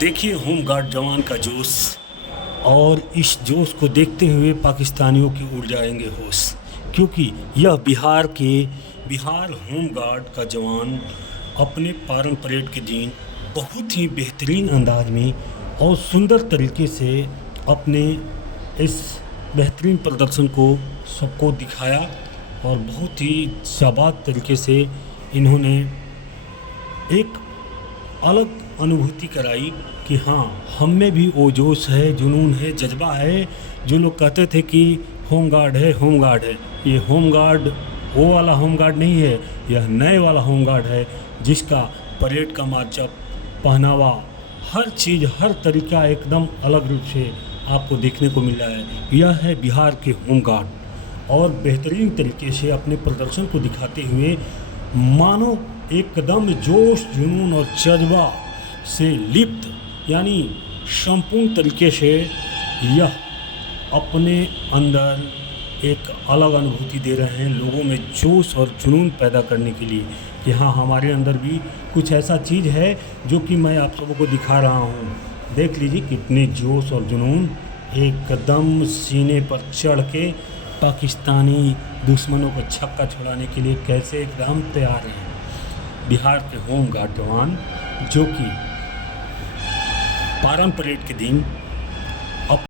देखिए होमगार्ड जवान का जोश। और इस जोश को देखते हुए पाकिस्तानियों की उड़ जाएंगे होश, क्योंकि यह बिहार होमगार्ड का जवान अपने पारन परेड के दिन बहुत ही बेहतरीन अंदाज में और सुंदर तरीके से अपने इस बेहतरीन प्रदर्शन को सबको दिखाया और बहुत ही शाबाश तरीके से इन्होंने एक अलग अनुभूति कराई कि हाँ, हम में भी वो जोश है, जुनून है, जज्बा है। जो लोग कहते थे कि होमगार्ड है, होमगार्ड है, ये होमगार्ड वो वाला होमगार्ड नहीं है, यह नए वाला होमगार्ड है, जिसका परेड का मार्चअप, पहनावा, हर चीज़, हर तरीका एकदम अलग रूप से आपको देखने को मिल रहा है। यह है बिहार के होमगार्ड और बेहतरीन तरीके से अपने प्रदर्शन को दिखाते हुए मानो एकदम जोश, जुनून और जज्बा से लिप्त, यानी संपूर्ण तरीके से यह अपने अंदर एक अलग अनुभूति दे रहे हैं, लोगों में जोश और जुनून पैदा करने के लिए कि हाँ, हमारे अंदर भी कुछ ऐसा चीज़ है जो कि मैं आप सबों को दिखा रहा हूँ। देख लीजिए कितने जोश और जुनून एकदम सीने पर चढ़ के पाकिस्तानी दुश्मनों को छक्का छुड़ाने के लिए कैसे एकदम तैयार हैं बिहार के होमगार्ड जवान, जो कि पारन परेड के दिन